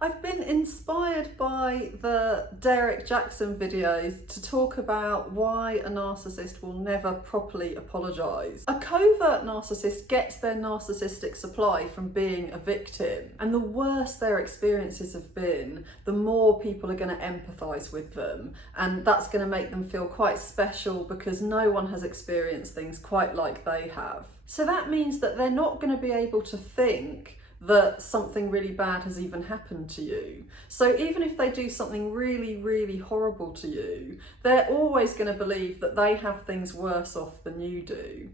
I've been inspired by the Derek Jackson videos to talk about why a narcissist will never properly apologise. A covert narcissist gets their narcissistic supply from being a victim, and the worse their experiences have been, the more people are going to empathise with them, and that's going to make them feel quite special because no one has experienced things quite like they have. So that means that they're not going to be able to think that something really bad has even happened to you. So even if they do something really, really horrible to you, they're always going to believe that they have things worse off than you do.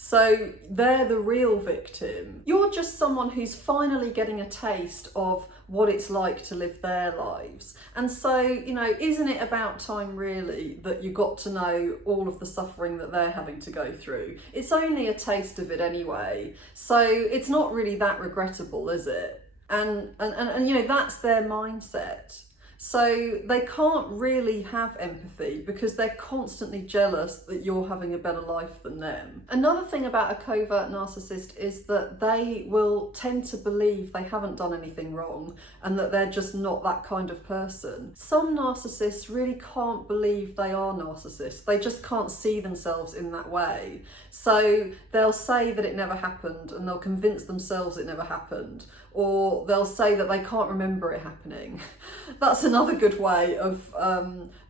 So they're the real victim. You're just someone who's finally getting a taste of what it's like to live their lives. And so, isn't it about time really that you got to know all of the suffering that they're having to go through? It's only a taste of it anyway. So it's not really that regrettable, is it? And that's their mindset. So they can't really have empathy because they're constantly jealous that you're having a better life than them. Another thing about a covert narcissist is that they will tend to believe they haven't done anything wrong and that they're just not that kind of person. Some narcissists really can't believe they are narcissists. They just can't see themselves in that way. So they'll say that it never happened and they'll convince themselves it never happened, or they'll say that they can't remember it happening. That's another good way of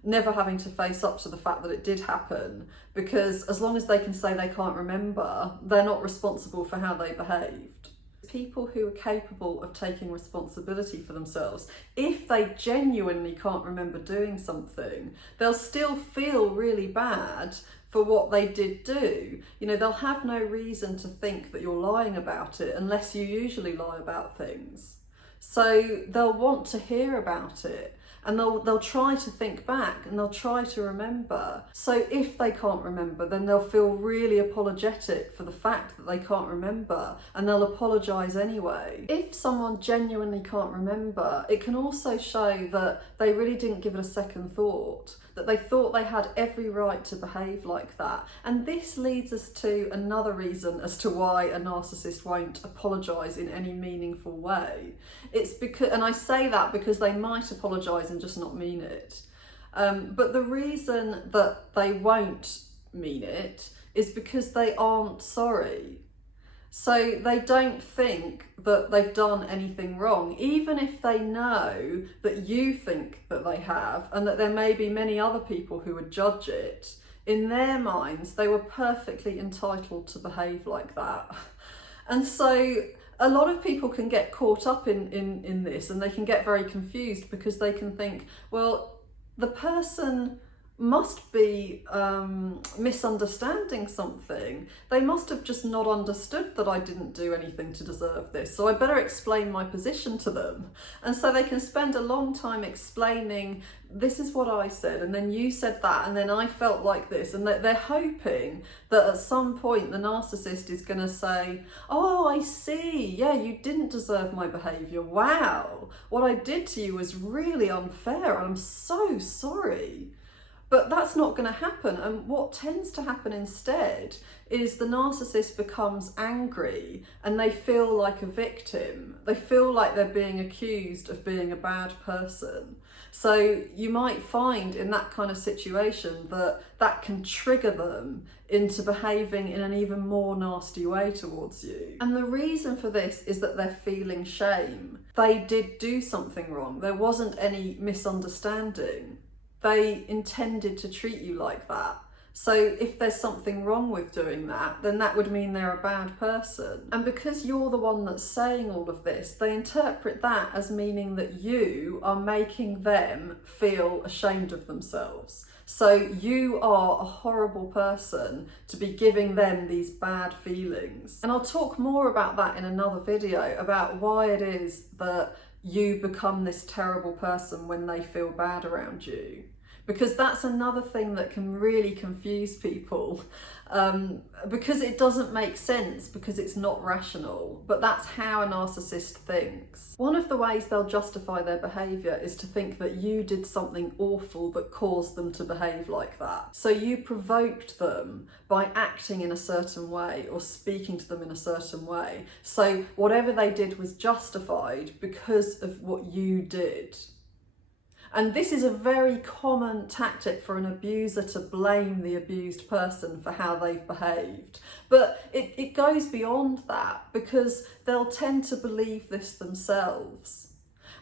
never having to face up to the fact that it did happen, because as long as they can say they can't remember, they're not responsible for how they behaved. People who are capable of taking responsibility for themselves, if they genuinely can't remember doing something, they'll still feel really bad for what they did do. They'll have no reason to think that you're lying about it unless you usually lie about things. So they'll want to hear about it, and they'll try to think back and they'll try to remember. So if they can't remember, then they'll feel really apologetic for the fact that they can't remember, and they'll apologise anyway. If someone genuinely can't remember, it can also show that they really didn't give it a second thought, that they thought they had every right to behave like that. And this leads us to another reason as to why a narcissist won't apologise in any meaningful way. It's because, and I say that because they might apologise and just not mean it. But the reason that they won't mean it is because they aren't sorry. So they don't think that they've done anything wrong, even if they know that you think that they have and that there may be many other people who would judge it. In their minds, they were perfectly entitled to behave like that. And so a lot of people can get caught up in this, and they can get very confused because they can think, well, the person must be misunderstanding something. They must have just not understood that I didn't do anything to deserve this, so I better explain my position to them. And so they can spend a long time explaining, this is what I said, and then you said that, and then I felt like this, and they're hoping that at some point the narcissist is going to say, oh, I see, yeah, you didn't deserve my behaviour, wow, what I did to you was really unfair, and I'm so sorry. But that's not going to happen. And what tends to happen instead is the narcissist becomes angry and they feel like a victim. They feel like they're being accused of being a bad person. So you might find in that kind of situation that can trigger them into behaving in an even more nasty way towards you. And the reason for this is that they're feeling shame. They did do something wrong. There wasn't any misunderstanding. They intended to treat you like that. So if there's something wrong with doing that, then that would mean they're a bad person. And because you're the one that's saying all of this, they interpret that as meaning that you are making them feel ashamed of themselves. So you are a horrible person to be giving them these bad feelings. And I'll talk more about that in another video, about why it is that you become this terrible person when they feel bad around you. because that's another thing that can really confuse people, because it doesn't make sense, because it's not rational, but that's how a narcissist thinks. One of the ways they'll justify their behaviour is to think that you did something awful that caused them to behave like that. So you provoked them by acting in a certain way or speaking to them in a certain way. So whatever they did was justified because of what you did. And this is a very common tactic for an abuser, to blame the abused person for how they've behaved. But it goes beyond that, because they'll tend to believe this themselves.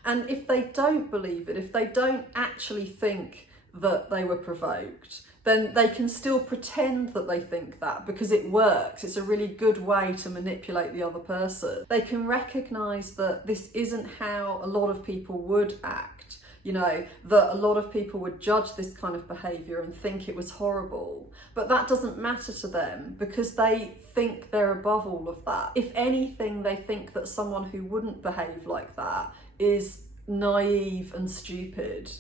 And if they don't believe it, if they don't actually think that they were provoked, then they can still pretend that they think that, because it works. It's a really good way to manipulate the other person. They can recognise that this isn't how a lot of people would act. You know, that a lot of people would judge this kind of behaviour and think it was horrible. But that doesn't matter to them, because they think they're above all of that. If anything, they think that someone who wouldn't behave like that is naive and stupid,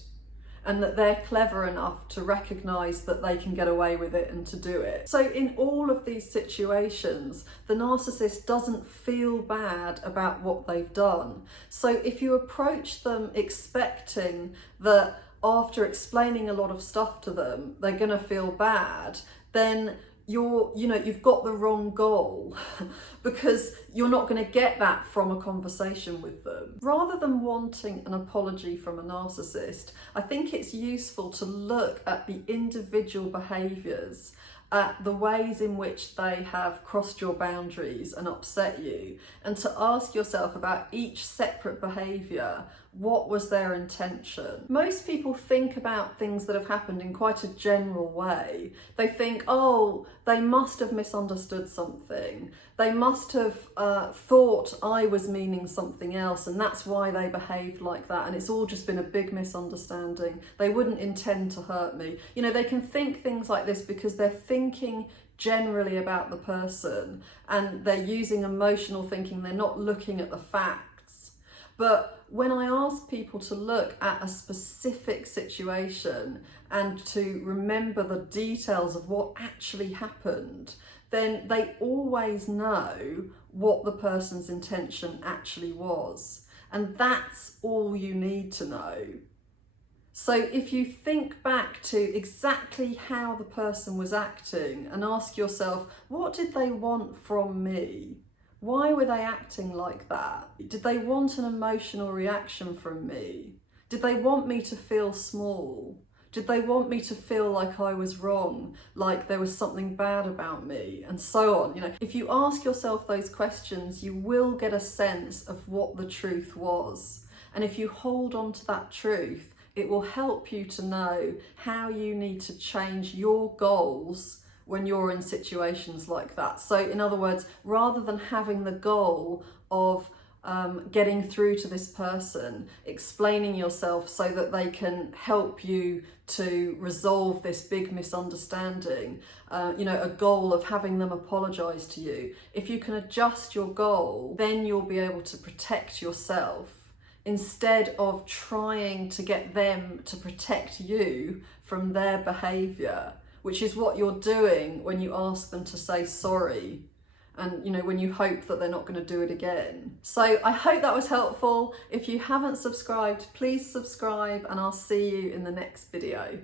and that they're clever enough to recognise that they can get away with it and to do it. So in all of these situations, the narcissist doesn't feel bad about what they've done. So if you approach them expecting that after explaining a lot of stuff to them, they're gonna feel bad, then you've got the wrong goal, because you're not going to get that from a conversation with them. Rather than wanting an apology from a narcissist, I think it's useful to look at the individual behaviours, at the ways in which they have crossed your boundaries and upset you, and to ask yourself about each separate behaviour. What was their intention? Most people think about things that have happened in quite a general way. They think, oh, they must have misunderstood something. They must have thought I was meaning something else, and that's why they behaved like that. And it's all just been a big misunderstanding. They wouldn't intend to hurt me. You know, they can think things like this because they're thinking generally about the person, and they're using emotional thinking. They're not looking at the facts. But when I ask people to look at a specific situation and to remember the details of what actually happened, then they always know what the person's intention actually was. And that's all you need to know. So if you think back to exactly how the person was acting and ask yourself, what did they want from me? Why were they acting like that? Did they want an emotional reaction from me? Did they want me to feel small? Did they want me to feel like I was wrong, like there was something bad about me, and so on? You know, if you ask yourself those questions, you will get a sense of what the truth was. And if you hold on to that truth, it will help you to know how you need to change your goals when you're in situations like that. So in other words, rather than having the goal of getting through to this person, explaining yourself so that they can help you to resolve this big misunderstanding, a goal of having them apologise to you, if you can adjust your goal, then you'll be able to protect yourself instead of trying to get them to protect you from their behaviour, which is what you're doing when you ask them to say sorry, and when you hope that they're not going to do it again. So I hope that was helpful. If you haven't subscribed, please subscribe, and I'll see you in the next video.